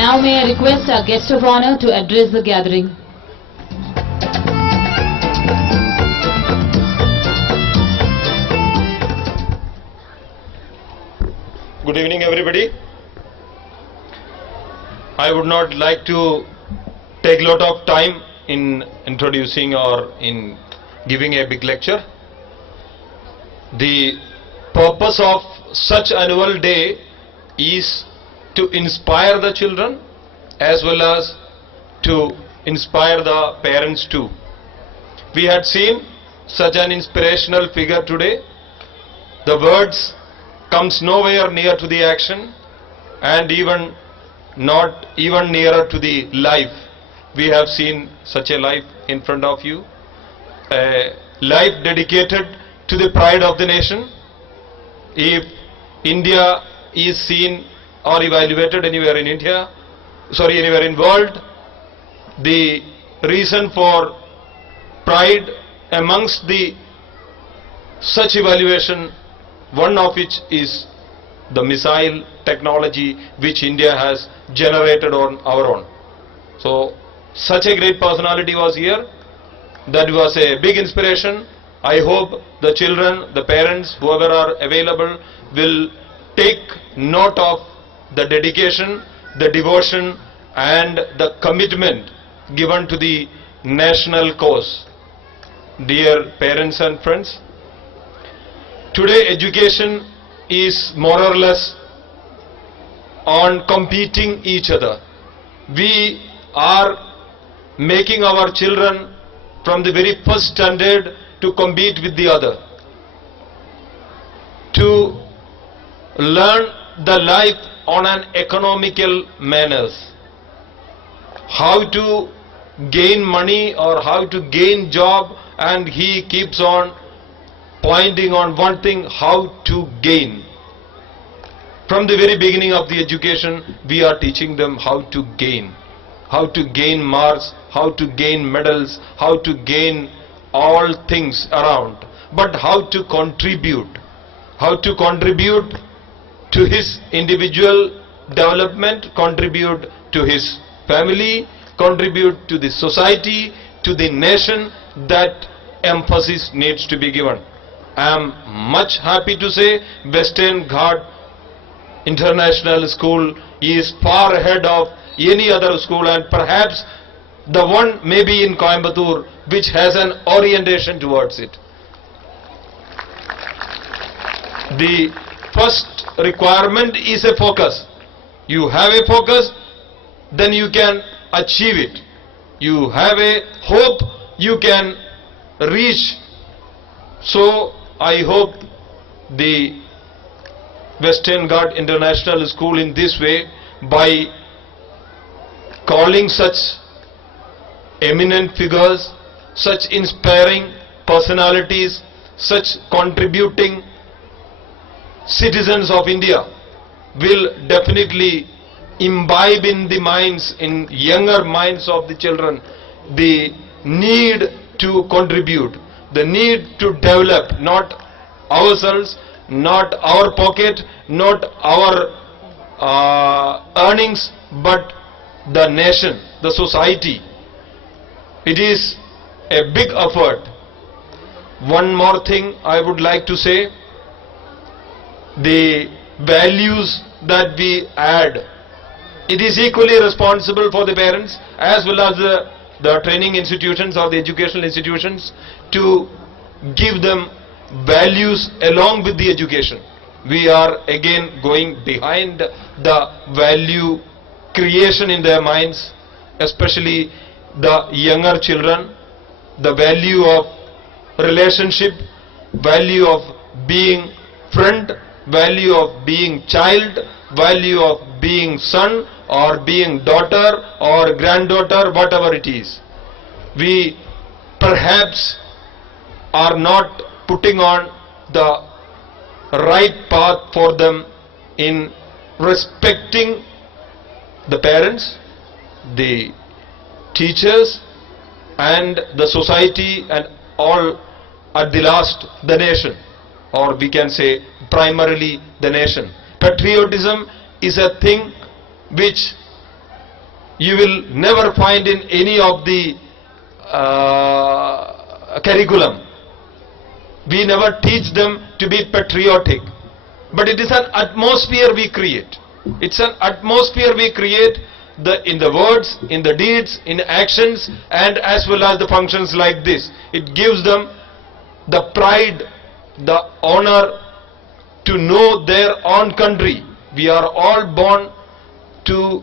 Now may I request our guest of honor to address the gathering. Good evening, everybody. I would not like to take a lot of time in introducing or in giving a big lecture. The purpose of such annual day is to inspire the children as well as to inspire the parents too. We had seen such an inspirational figure today. The words comes nowhere near to the action and even not even nearer to the life. We have seen such a life in front of you, a life dedicated to the pride of the nation. If India is seen or evaluated anywhere in anywhere in world, the reason for pride amongst the such evaluation, one of which is the missile technology which India has generated on our own. So such a great personality was here. That was a big inspiration. I hope the children, the parents, whoever are available will take note of the dedication, the devotion and the commitment given to the national cause. Dear parents and friends, today education is more or less on competing each other. We are making our children from the very first standard to compete with the other, to learn the life on an economical manners, how to gain money or how to gain job, and he keeps on pointing on one thing, how to gain. From the very beginning of the education, we are teaching them how to gain marks, how to gain medals, how to gain all things around, but how to contribute to his individual development, contribute to his family, contribute to the society, to the nation. That emphasis needs to be given. I am much happy to say Western Ghat International School is far ahead of any other school, and perhaps the one maybe in Coimbatore which has an orientation towards it. The first requirement is a focus. You have a focus, then you can achieve it. You have a hope, you can reach. So I hope the Western Ghat International School in this way, by calling such eminent figures, such inspiring personalities, such contributing citizens of India, will definitely imbibe in the minds, in younger minds of the children, the need to contribute, the need to develop, not ourselves, not our pocket, not our earnings, but the nation, the society. It is a big effort. One more thing I would like to say, the values that we add, it is equally responsible for the parents as well as the training institutions or the educational institutions to give them values along with the education. We are again going behind the value creation in their minds, especially the younger children, the value of relationship, value of being friend, value of being child, value of being son or being daughter or granddaughter, whatever it is. We perhaps are not putting on the right path for them in respecting the parents, the teachers and the society, and all at the last the nation, or we can say primarily the nation. Patriotism is a thing which you will never find in any of the curriculum. We never teach them to be patriotic. But it is an atmosphere we create. It's an atmosphere we create in the words, in the deeds, in actions, and as well as the functions like this. It gives them the pride, the honor to know their own country. We are all born to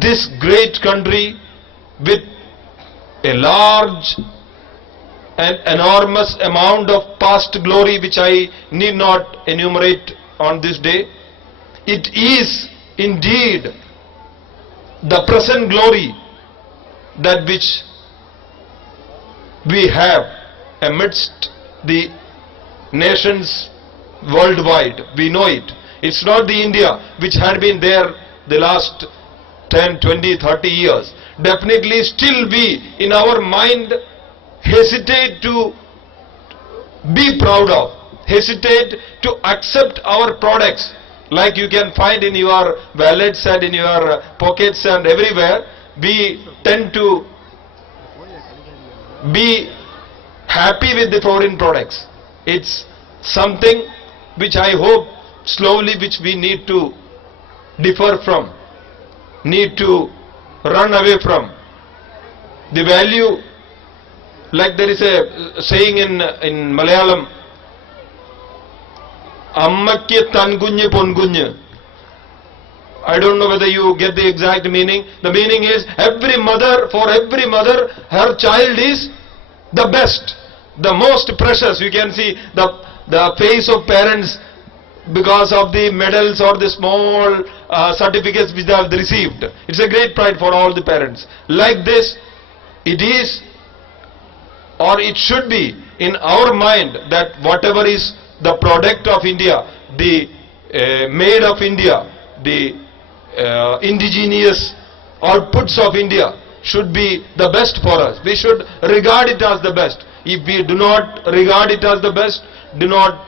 this great country with a large and enormous amount of past glory, which I need not enumerate on this day. It is indeed the present glory that which we have amidst the nations worldwide. We know it. It's not the India which had been there the last 10, 20, 30 years. Definitely still we in our mind hesitate to be proud of, hesitate to accept our products, like you can find in your wallets and in your pockets and everywhere. We tend to be happy with the foreign products. It's something which I hope slowly which we need to differ from, need to run away from. The value, like there is a saying in Malayalam, Ammakke tangunye pongunye. I don't know whether you get the exact meaning. The meaning is for every mother, her child is the best, the most precious. You can see the face of parents because of the medals or the small certificates which they have received. It's a great pride for all the parents. Like this, it is, or it should be in our mind that whatever is the product of India, the made of India, the indigenous outputs of India should be the best for us. We should regard it as the best. If we do not regard it as the best, do not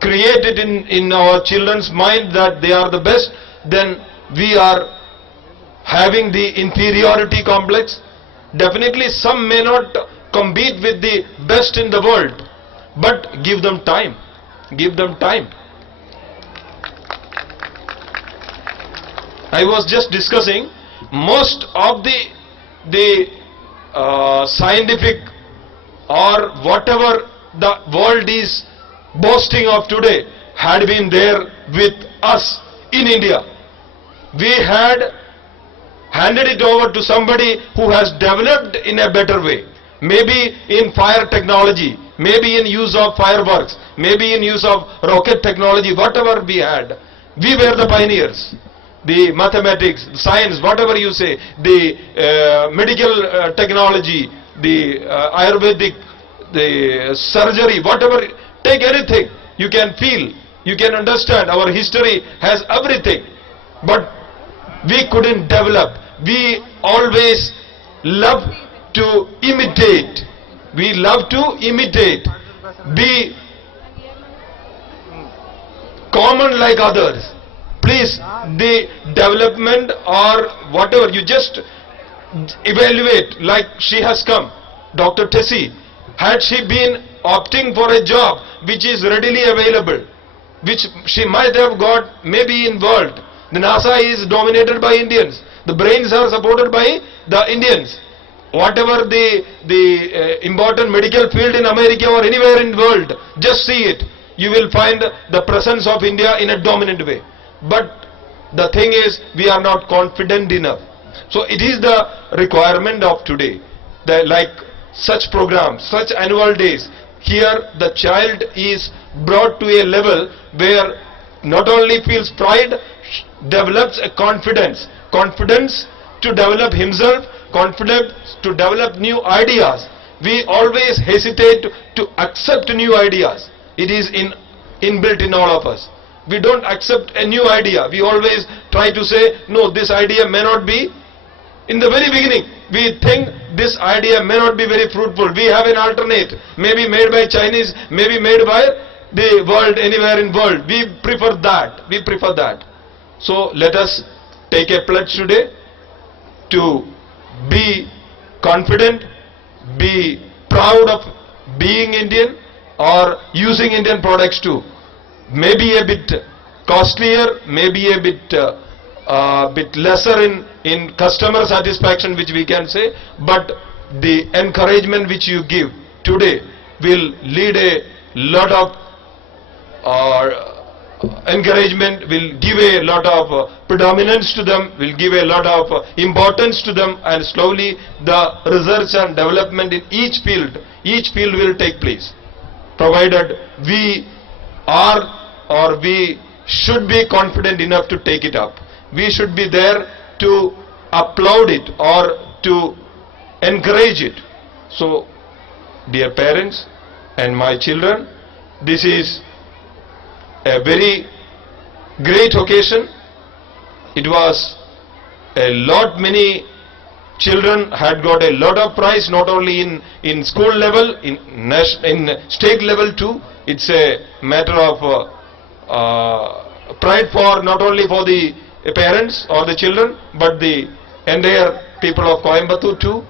create it in our children's mind that they are the best, then we are having the inferiority complex. Definitely some may not compete with the best in the world, but give them time. Give them time. I was just discussing most of the scientific or whatever the world is boasting of today had been there with us in India. We had handed it over to somebody who has developed in a better way. Maybe in fire technology, maybe in use of fireworks, maybe in use of rocket technology, whatever we had. We were the pioneers. The mathematics, science, whatever you say, the medical technology, the Ayurvedic, the surgery, whatever, take anything. You can feel, you can understand. Our history has everything. But we couldn't develop. We always love to imitate. We love to imitate. Be common like others. Please, the development or whatever, you just evaluate. Like she has come, Dr. Tessie. Had she been opting for a job which is readily available, which she might have got maybe in world. The NASA is dominated by Indians. The brains are supported by the Indians. Whatever the important medical field in America or anywhere in the world, just see it. You will find the presence of India in a dominant way. But the thing is, we are not confident enough. So it is the requirement of today that like such programs, such annual days, here the child is brought to a level where not only feels pride, develops a confidence to develop himself, confidence to develop new ideas. We always hesitate to accept new ideas. It is inbuilt in all of us. We don't accept a new idea. We always try to say, no, this idea may not be. In the very beginning, we think this idea may not be very fruitful. We have an alternate, maybe made by Chinese, maybe made by the world, anywhere in world. We prefer that. We prefer that. So let us take a pledge today to be confident, be proud of being Indian or using Indian products too. Maybe a bit costlier, maybe a bit lesser in customer satisfaction, which we can say, but the encouragement which you give today will lead a lot of encouragement, will give a lot of predominance to them, will give a lot of importance to them, and slowly the research and development in each field will take place, provided we are or we should be confident enough to take it up. We should be there to applaud it or to encourage it. So, dear parents and my children, this is a very great occasion. It was a lot, many children had got a lot of prize, not only in school level, in state level too. It's a matter of pride for not only for the parents or the children, but the entire people of Coimbatore too,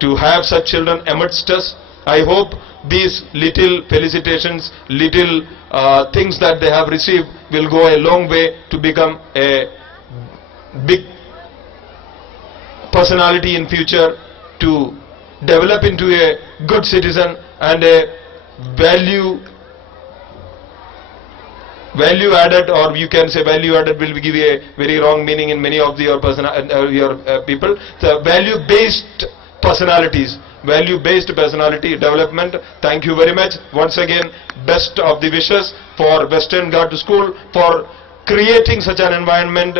to have such children amidst us. I hope these little felicitations, little things that they have received will go a long way to become a big personality in future, to develop into a good citizen and a value added, or you can say value added will give you a very wrong meaning in many of your people. So value based personalities, value based personality development. Thank you very much once again. Best of the wishes for Western Ghat School for creating such an environment,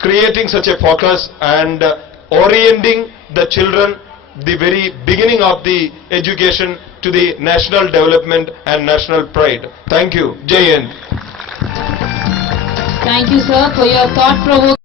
creating such a focus, and orienting the children, the very beginning of the education, to the national development and national pride. Thank you. Jai Hind. Thank you, sir, for your thought-provoking